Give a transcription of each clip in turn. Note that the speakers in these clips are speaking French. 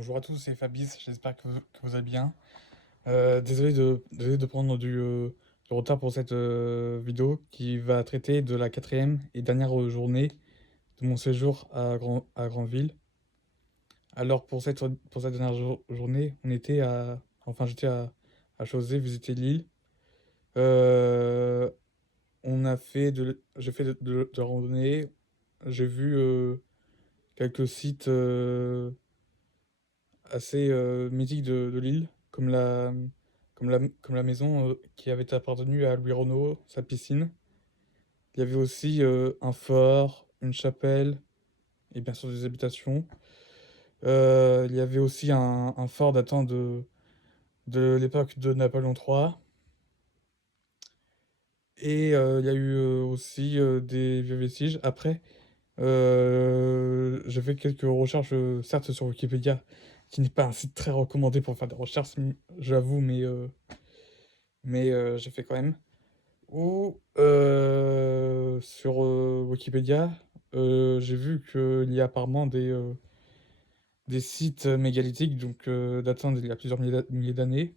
Bonjour à tous, c'est Fabrice, j'espère que vous allez bien. Désolé de prendre du retard pour cette vidéo qui va traiter de la quatrième et dernière journée de mon séjour à Granville. Alors pour cette dernière journée, j'étais à Chausey, visiter l'île. Euh, j'ai fait de la randonnée, j'ai vu quelques sites assez mythique de l'île, comme la maison qui avait appartenu à Louis Renault, sa piscine. Il y avait aussi un fort, une chapelle et bien sûr des habitations. Il y avait aussi un fort datant de l'époque de Napoléon III. Et il y a eu aussi des vieux vestiges. Après, j'ai fait quelques recherches, certes sur Wikipédia, qui n'est pas un site très recommandé pour faire des recherches, j'avoue, mais j'ai fait quand même. Ou sur Wikipédia, j'ai vu qu'il y a apparemment des sites mégalithiques, donc datant d'il y a plusieurs milliers d'années.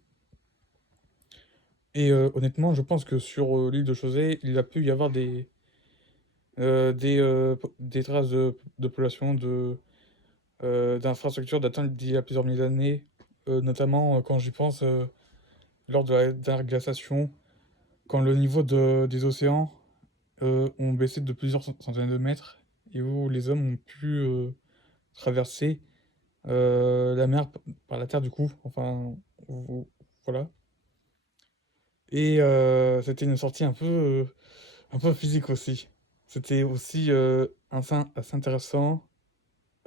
Et honnêtement, je pense que sur l'île de Chausey, il a pu y avoir des traces de population, d'infrastructures datant d'il y a plusieurs milliers d'années, notamment quand j'y pense, lors de la dernière glaciation, quand le niveau des océans ont baissé de plusieurs centaines de mètres et où les hommes ont pu traverser la mer par la terre du coup. Enfin, voilà. Et c'était une sortie un peu physique aussi. C'était aussi assez intéressant,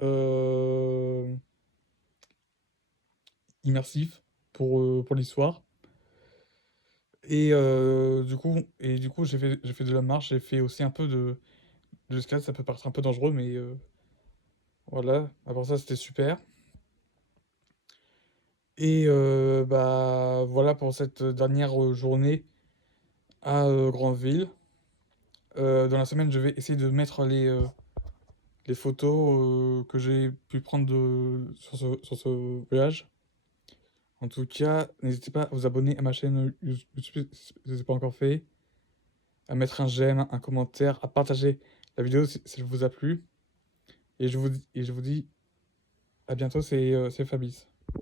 euh, immersif pour l'histoire. Et du coup, j'ai fait de la marche, j'ai fait aussi un peu de l'escalade, ça peut paraître un peu dangereux, mais voilà, à part ça, c'était super. Et bah voilà pour cette dernière journée à Granville. Dans la semaine, je vais essayer de mettre les photos que j'ai pu prendre sur ce voyage. En tout cas, n'hésitez pas à vous abonner à ma chaîne YouTube si ce n'est pas encore fait, à mettre un j'aime, un commentaire, à partager la vidéo si elle vous a plu. Et je vous dis à bientôt, c'est Fabrice.